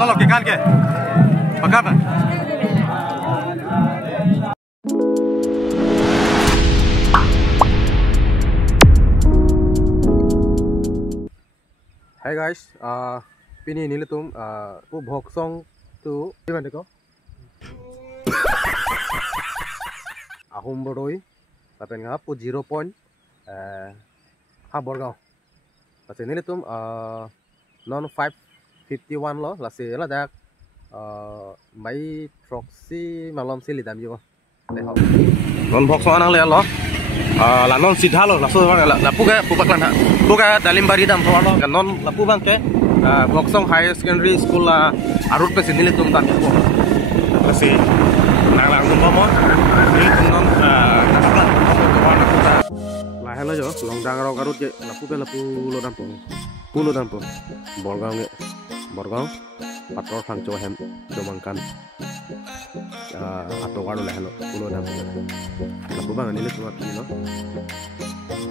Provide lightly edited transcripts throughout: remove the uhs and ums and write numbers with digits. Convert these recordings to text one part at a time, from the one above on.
Solo que cargue. Pagaba. Hey guys, pini nila tum pu bhoksong tu di mana ko? Ahum boroi, tapi ngap pu 0 point Borgao. Tapi nila tum non 551 lo, lasi lah dak mai proxy malam sili dam yo. Leho. Non bhoksong anang le lo. La non sidha lo, laso bang la puka kan puka dalim bari dam so lo kan non la pu bang ke Bhoksong High Secondary School la arut pe sinile tum tan ko lasi nang tum mo ni tum non la hello jo long dang ro garut je la pu lo dam po Borgao patrol phang cho hem cho mangkan atau waru lah hello pulo dam la pu bang ni le tum api no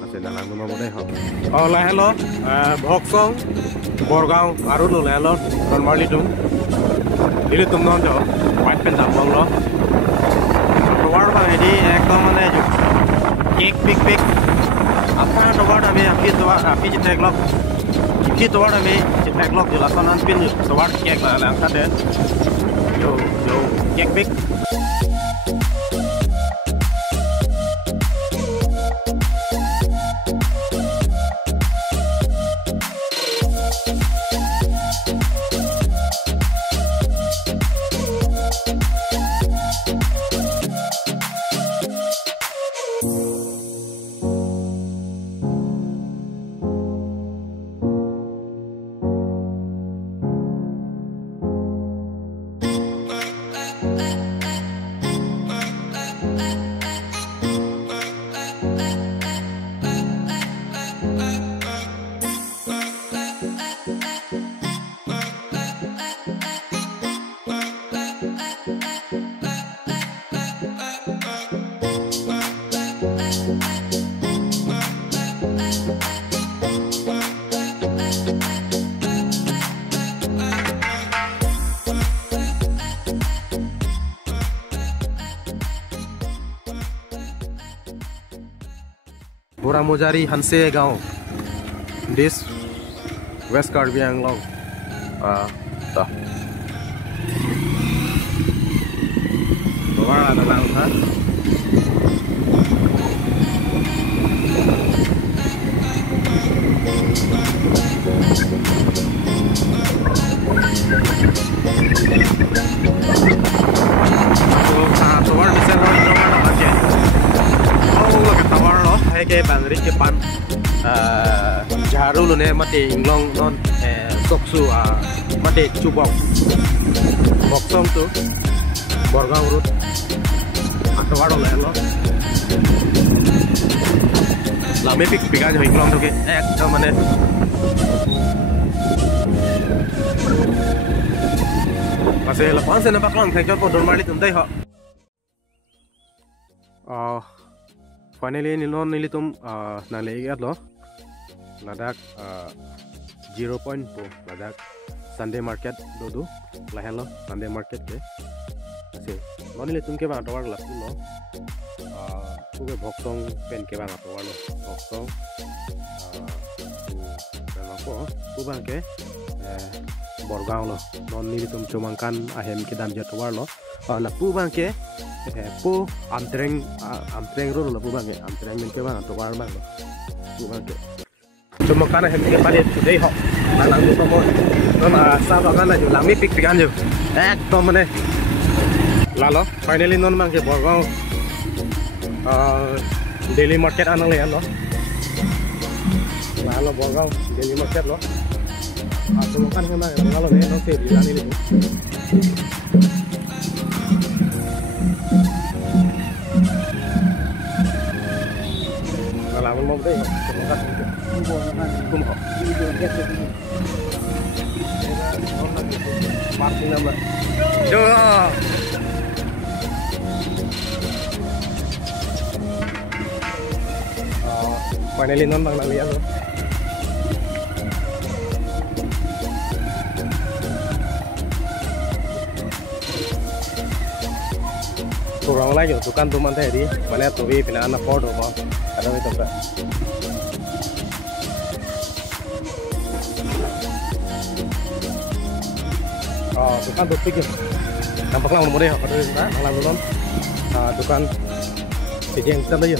ase dalang mo mo dai ho la hello Bhoksong Borgao arut lo hello kon marli tum ni le tum non jo white pen dam bang lo waru bang ini ekdom mane jo cake big apa to waru ame api jitek lo kita waru ame jitek lo jelas nan pin jo waru cake la lang sade yo cake big Borang Mojari Hanse Gaon. This West Karbi Anglong. Toh. Bawah ada lang ha. Tawar bisa aja. Oh, tawar lo, kayak bangri Jepang. Jaru lo ne mati inglong non soksu mati cubok. Bhoksong tu Borgao urut. Tawar lo. Lame pik aja inglong tu ke. Mana? Masih lepas saya nampak lang kayak apa dormali tuntai ho. Finally nilitum nalaigat lo. Ladak 0 point po. Ladak Sunday market dodo. Lahen lo Sunday market ke. Masih nilitum ke bang atawar lapu lo. Puge Bhoksong pen ke bang atawar lo. Bhoksong. Kenapa? Bang ke. Borgao lo non nilitum cumangkan ahem ke dam jatwar lo lapu bang ke po amtreng ro lapu bang ke amtreng min ke bang atwar bang lo pu bang ke cumangkan ahem ke pale today ho lang tu mo non sa bagan la lang mi pik pikan jo ekdom mane lalo finally non bang ke Borgao daily market anang le lo Kalau Borgau jadi market lo. Semua kan memang kalau nih nanti di sana ini. Kalau mau deh, semua kan kumho. Martin number. Coba. Finally non bang nalian lo. Kurang lagi dukan tuh mantai di mana tuh pina anak podo mau ada itu kan. Oh dukan tuh pikir. Nampak lah umur deh apa tuh kita malam belum. Dukan sejeng kita aja.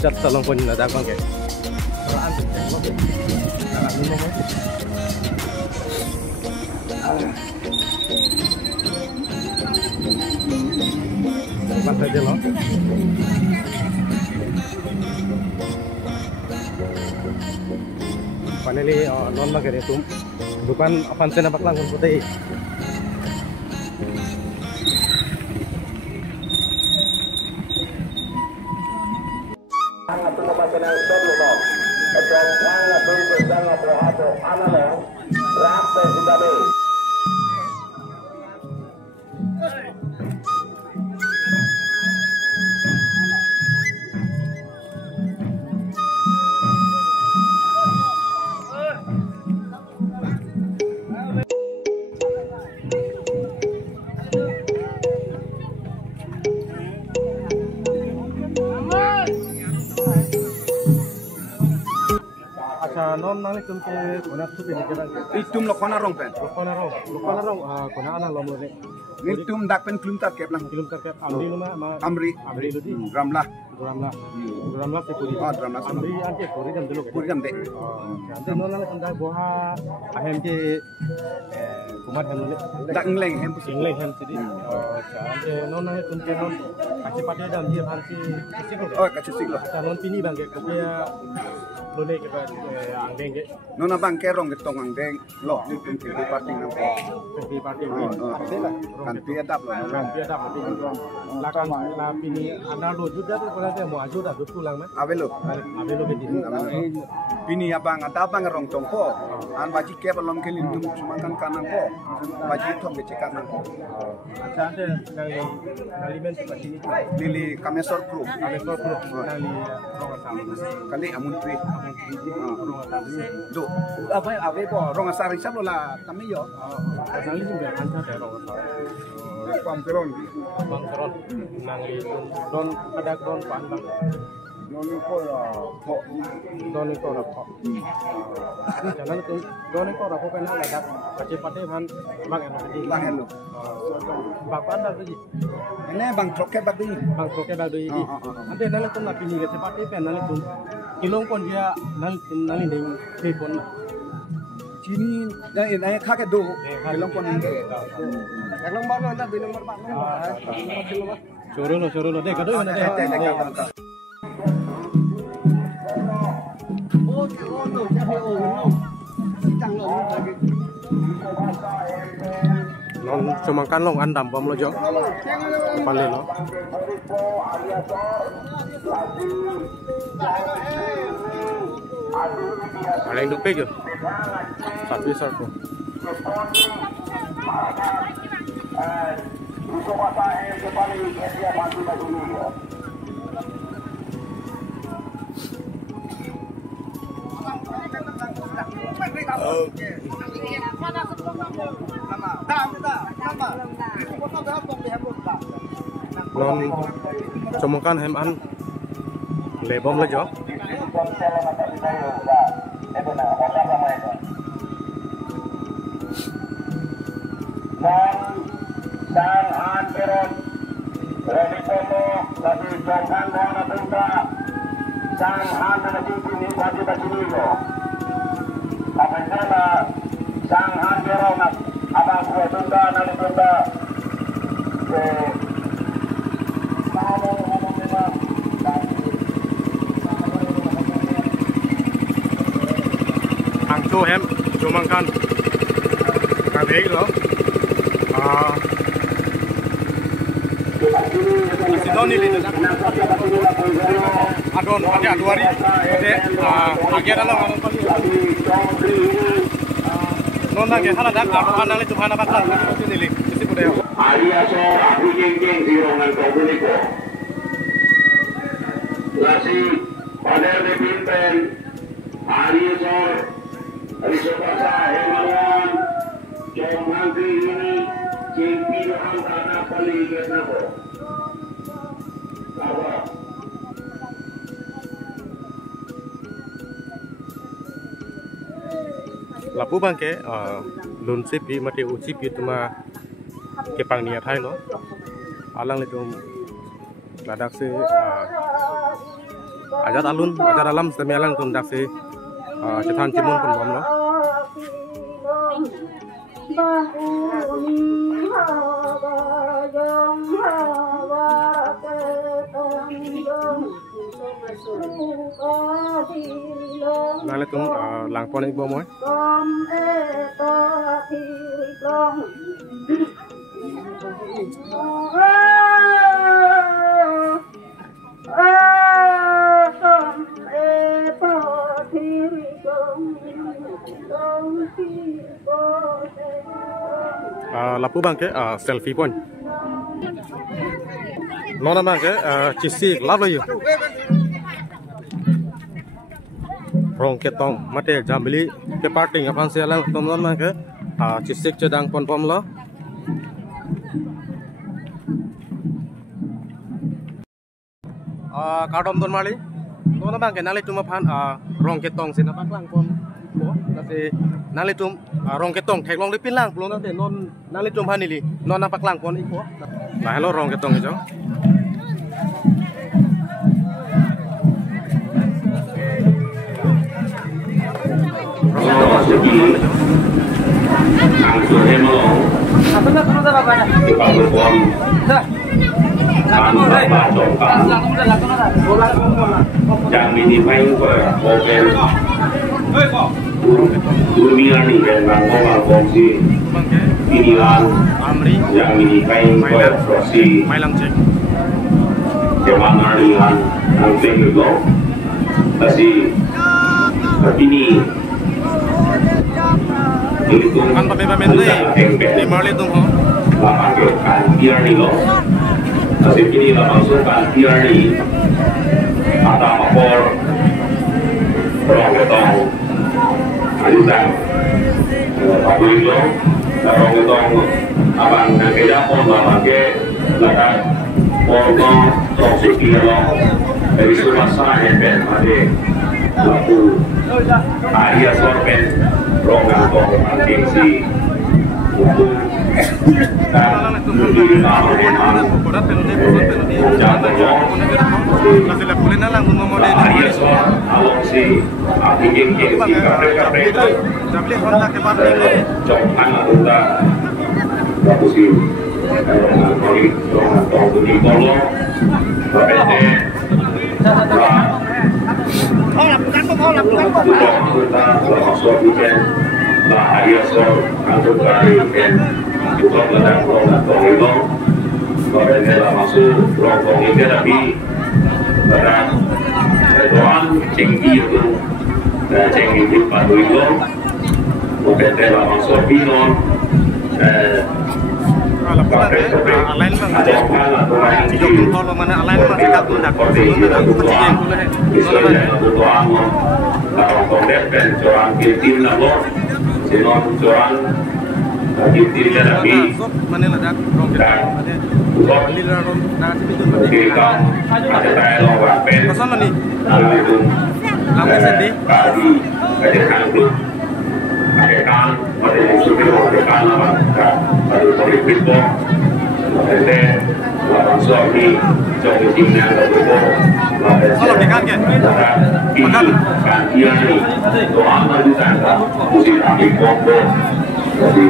Chất tolong pun ada bang ke. Orang sejeng lo. Anak minum aja. Mas aja loh. Finally non lagi itu bukan apa sih nampak langsung putih. Non nang itu ke kona tuh ini jalan ke. Itum lokona rong pen. Lokona rong, kona anak lom lo deh. Itum dak pen kilometer kep lang. Kilometer ke Amri lu mah. Amri lu di. Ramlah. Ramlah se puri. Ramlah. Amri anke puri jam dulu. Puri jam deh. Nanti non nang itu boha ahem ke kumat hem lu. Dak ngleng hem pusi. Ngleng hem sidi. Nanti non nang itu ke non kasih pada jam dia hansi. Oh kasih siglo. Non pini bang ke dia boleh kita angdeng ke. Nona bang kerong getong angdeng lo ni pun TV party nang po. TV party. Kan piadap lo. Kan piadap berarti lakan la pini anda lo juga tu kalau saya mau aju dah betul lang mah. Avelo. Avelo ke di. Pini abang ada abang rong tongpo. An baji ke belum ke lindung sumangkan kanang po. Baji thok ke cekat nang po. Acha ada nalimen seperti ini. Lili kamesor pro. Kamesor pro. Nali kali amun tri. Do. Apa ave po rong asari sab la kami yo. Nali juga anca terong. Pamperon. Pamperon. Nali don ada don pandang. Don ko ra ko. Jangan tu don ko ra ko kan ada pate ban bang eno di. Bang eno. Bang pandang tu ji. Ini bang troket babi. Bang troket babi di. Ante nali tu na pini ke pate pen nali tu. Kilong pon dia nali ding pe pon. Sini dah kakek do. Kilong pon ini. Kilong baru anda bilang berapa? Coro lo deh kado mana deh. Non semakan long andam bom lo jo. Pale lo. Ada yang dupe jo. Satu satu. Non comokan hem an lebom lo jo. Dan hantiron Redikomo lagi jongkan doana tungga dan hantiron ini bagi bajinigo apa jala sang hantiron abang gua tungga nali tungga mau memang itu hem cuma kan kabeh loh. Sidon ini adon ada aduari ode agia dalam ngomong kali nona ke hala dak ado anale cuma na bakal ini isi budaya Aria so aku jeng-jeng di rongan komuniko lasi pada de pinten Aria so risopasa hemawan jom mangri ini jengpi rohan tanah pali kenapa lapu bangke lunsi pi mati uci pi tuma kepang niat hai lo alang letum ladak se ajat alam semi alang tum dak se cetan timun pun bom lo Nang le tum lang pon ik bo moy lapu bangke selfie pon nona bangke cisi love you rong ketong mate jambeli ke parting apan selang tomlon bangke cisik cedang pon pom lo kadom ton mali nona bangke nale cuma pan rong ketong sina paklang pon nanti nale tum rong ketong thek long dipin lang plong nanti non nale tum hanili non napak lang pon iko nah hello rong ketong ijo Jamini main ke mobil dunia ni dan bangsa kongsi pilihan Jamini main ke prosi kemana lihan nanti juga tapi ini itu kan pamen di mali tum ho lakukan biar ni lo tapi ini langsungkan biar ni atau apor orang ketong alisan aku itu orang ketong abang dan kerja pun memakai lakukan orang toksik kilo dari semua saya ben ada laku Aria sorben orang ketong memakai si untuk juga pada rongkong itu badannya masuk rongkong itu tapi pada doang cengki itu dan cengki di padu itu badannya masuk pinon pakai seperti ada orang cium kalau mana alain masih tak tundak misalnya untuk doang rongkong dan orang kirim nabo sinon orang Kita tapi mana ledak rong ketong ada liran na kita ada dialog pen pesan ni itu lampu sendi kali ada kanku ada kan ada sudah ada kan apa ada politik bo ada orang suami jadi tinggal itu kalau dekat kan makan kan dia ni doa ada sana mesti ambil kompo jadi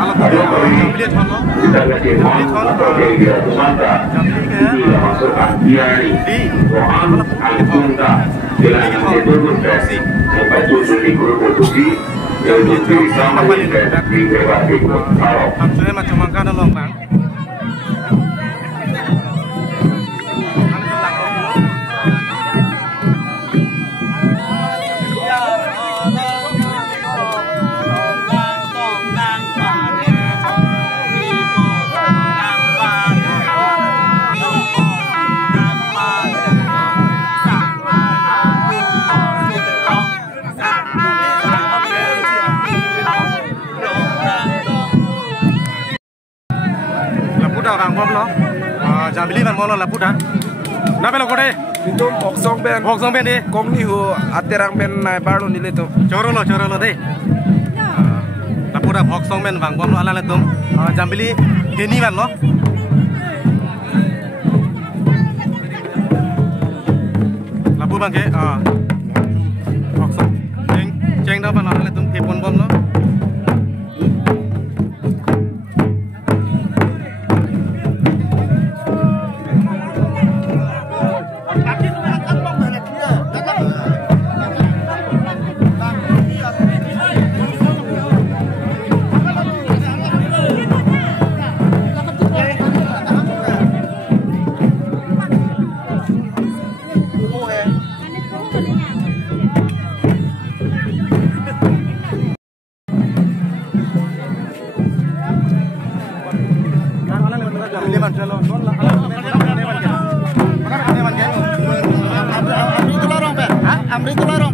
Kalau Jambili thon lo. Kita kasih mohon sebagai dia Sumatera ini masukkan dia ini mohon anggota dengan itu berkasi sampai tujuh minggu produksi yang bisa meningkat di berbagai kalau Maksudnya macam makan dan lombang. Orang bom lo, Jambili man molo laput dah. Nape lo kode? Itu boksong ben deh. Kong ni hu aterang ben naik baru ni le tu. Coro lo deh. Laput dah boksong ben bang bom lo ala le tum. Jambili geni man lo. Laput bang ke boksong. Ceng dah pan ala le tum kepon bom lo.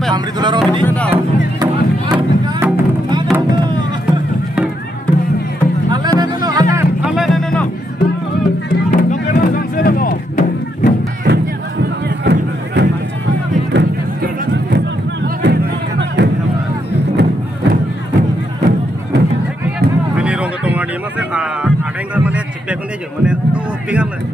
Amri tu lorong ini. Ini rong ketemu dia mas ada yang mana cepet pun dia mana tu pinggam lah.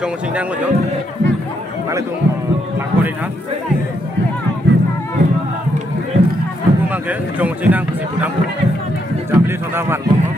Trong sinh đang một chỗ mà lại tung lạc qua đây hả cũng bằng cái trong sinh đang chỉ phụ đám giảm đi xong ra vằn bóng nó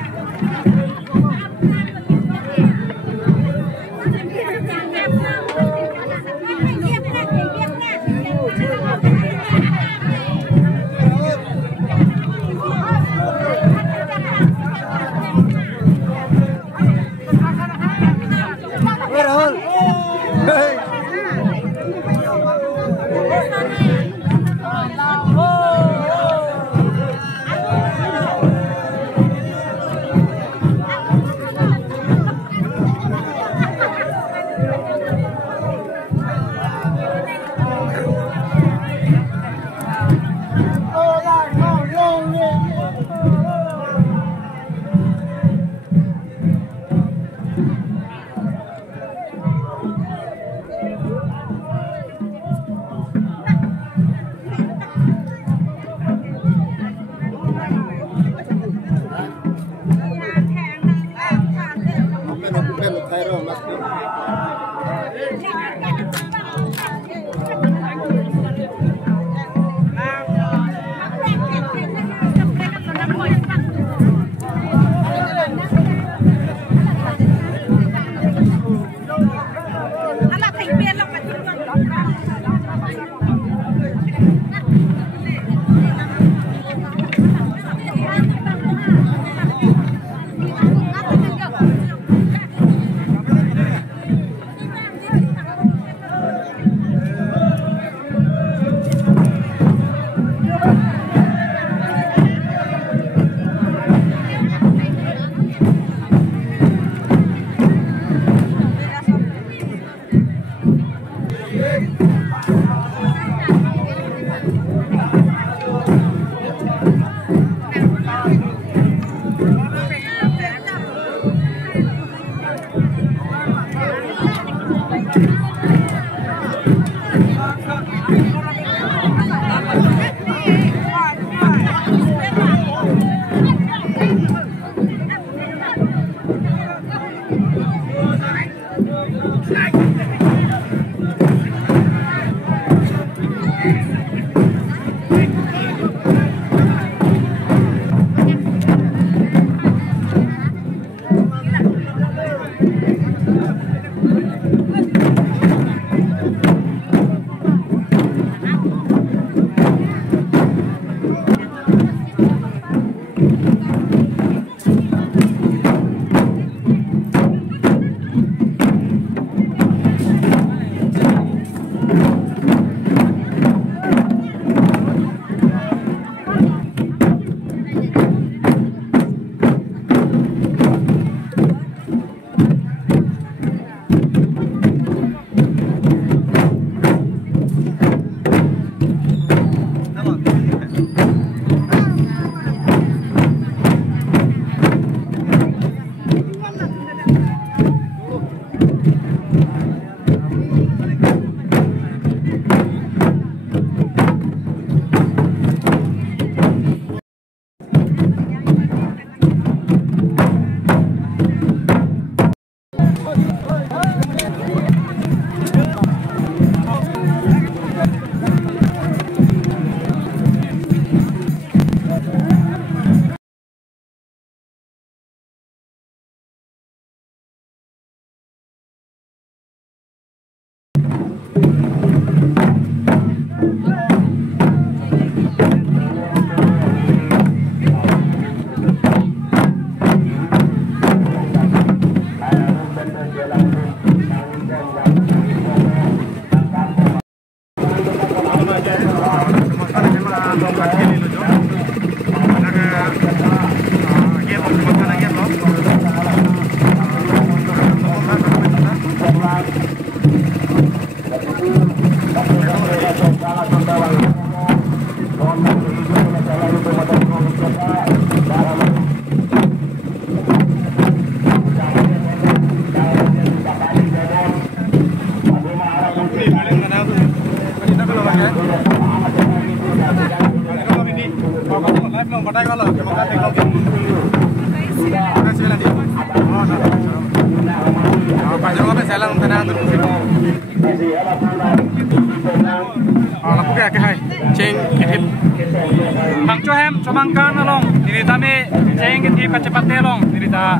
Hang Chohem, Somangkan along, diri tami ceng kiti kacepat telong, diri ta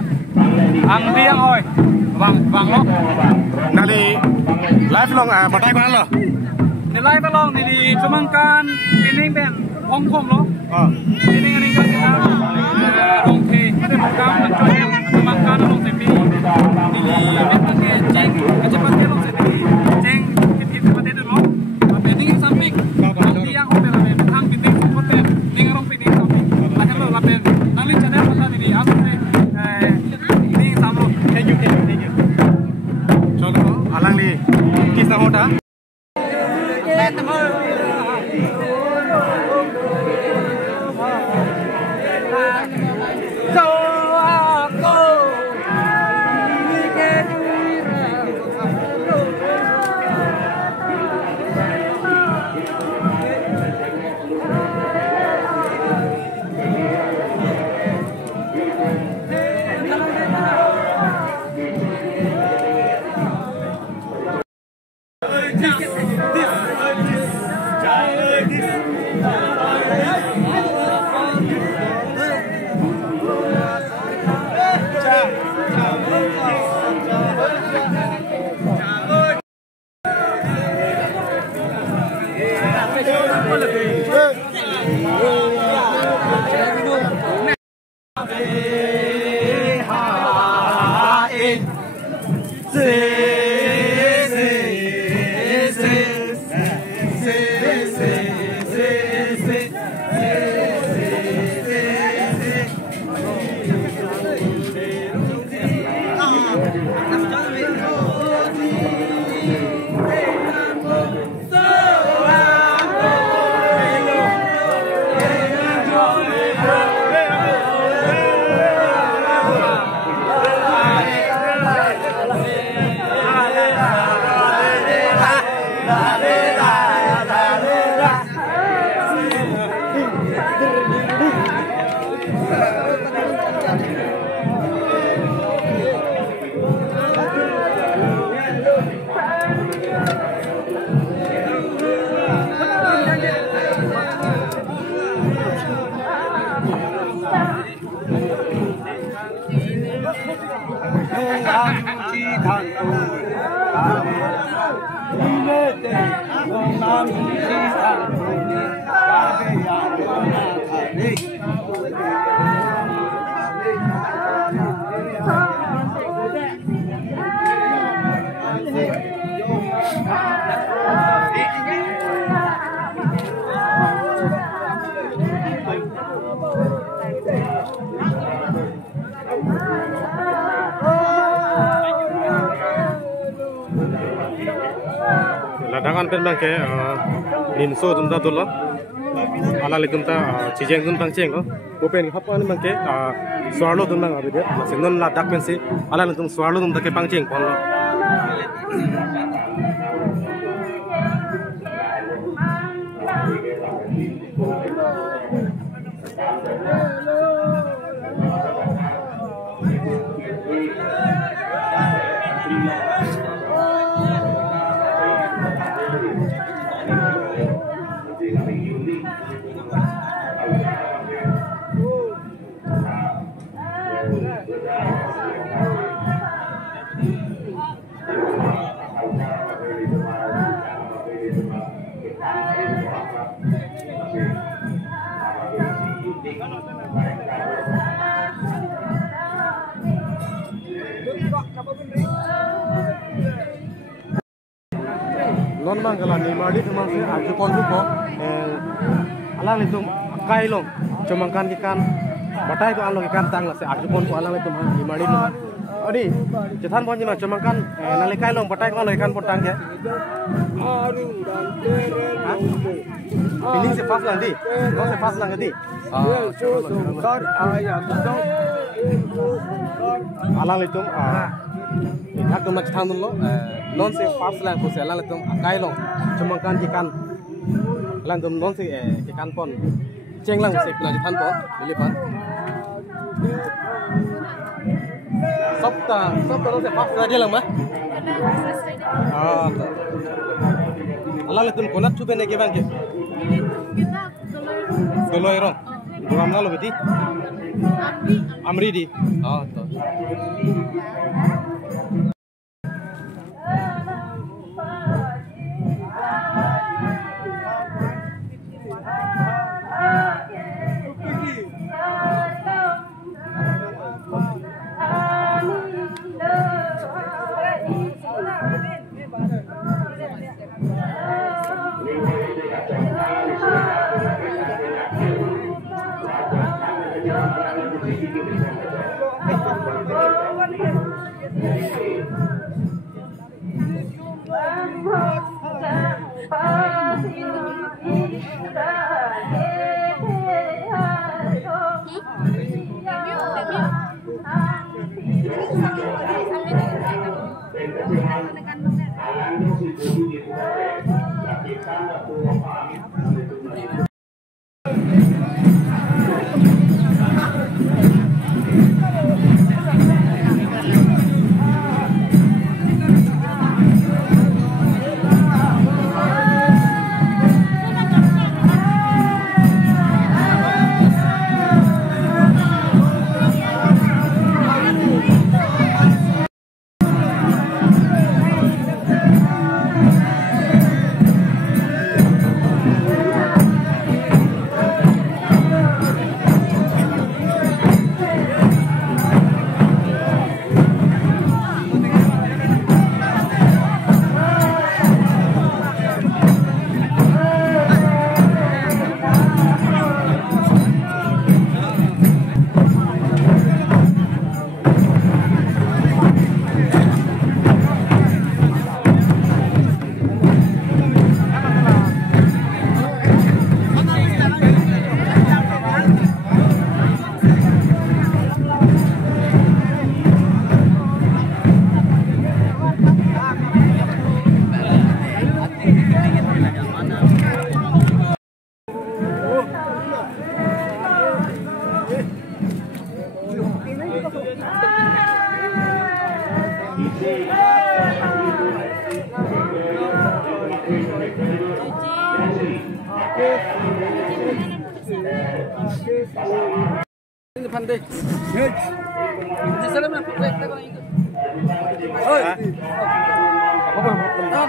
ang diang oi, bang lo. Nali live long batai ko lo. Ni live along, diri Somangkan, pining ben, Hong Kong lo. Pining ani kan kita, long te, kita makam Hang Chohem, Somangkan along tepi, diri betake ceng kacepat telong tepi, ceng kiti kacepat telong lo. Pining samping, ang diang oi la ben, hang pining hotel, ning arong pining samping. Lakan lo la ben, nali channel pata diri asli, ini samro. Thank you. Chalo, alang li kisah hoda. Ladangan penbang ke ninso tunda tulla ala le tunta chijeng tun pangcheng lo open hapan bang ke swarlo tun bang abide senon la dak pensi ala le tun swarlo tun ke pangcheng pon lo non mangala ni mari memang se aju pon ko alang itu kai long cumangkan ikan batai ko along ikan tang la se aju pon ko alang itu ni mari no adi jetan pon jima cumangkan nale kai long batai ko along ikan pon tang ke ini se pas lang di no se pas lang di alang itu Aku tu macam tandul lo, non se pas lang ko se alang itu kai long cumangkan ikan lang tu non se ikan pon ceng lang se kena jetan pon dilipat sabta non se pas lagi lang mah alang itu konat tu bene ke bang ke doloi ron duram na lo beti amri di to Pandai. Di sana mah pandai tak kau ikut. Oi. Apa? No.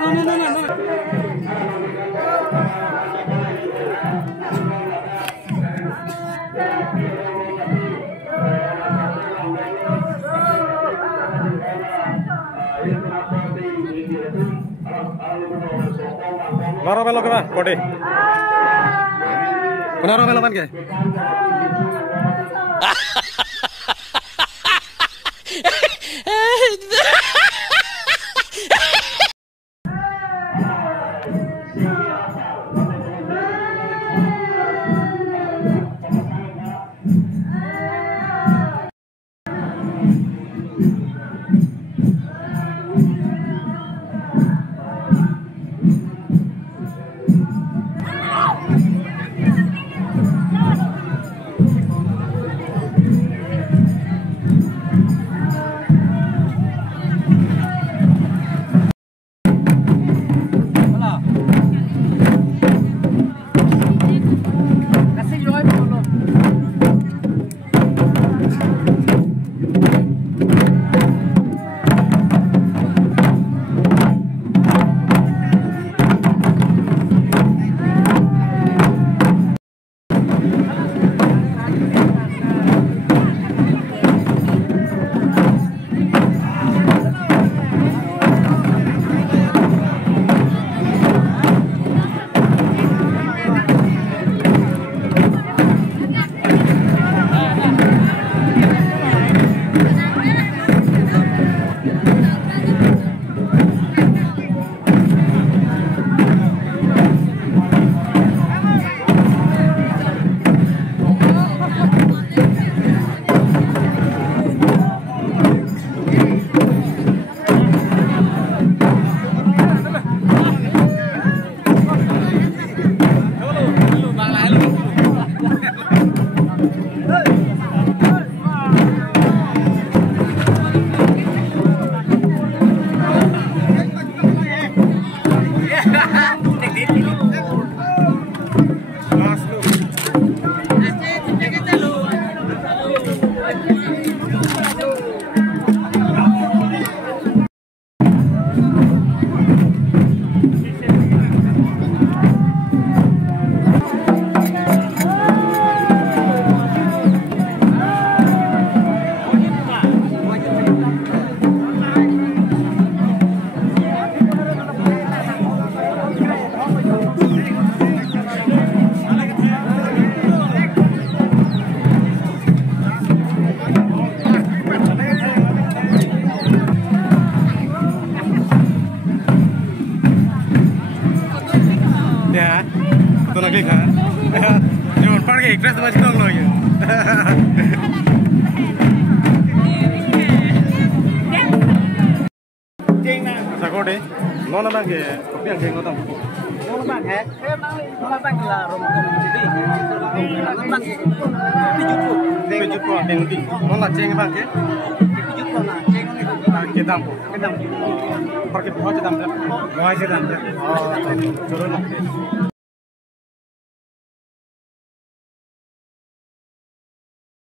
Laro melo ke bang, kode. Kenapa melo bang ke? kan. Jangan pergi keras macam tu loh ya. Sakau deh. Mana bang ke? Kopi yang kengok tam. Mana bang he? Mana bang lah rombong jadi. Bang 70 ada nanti. Mana ceng bang ke? 70 lah. Ceng ni. Kedam. Kedam. Pergi buat kedam. Buat kedam. Oh, turun lah.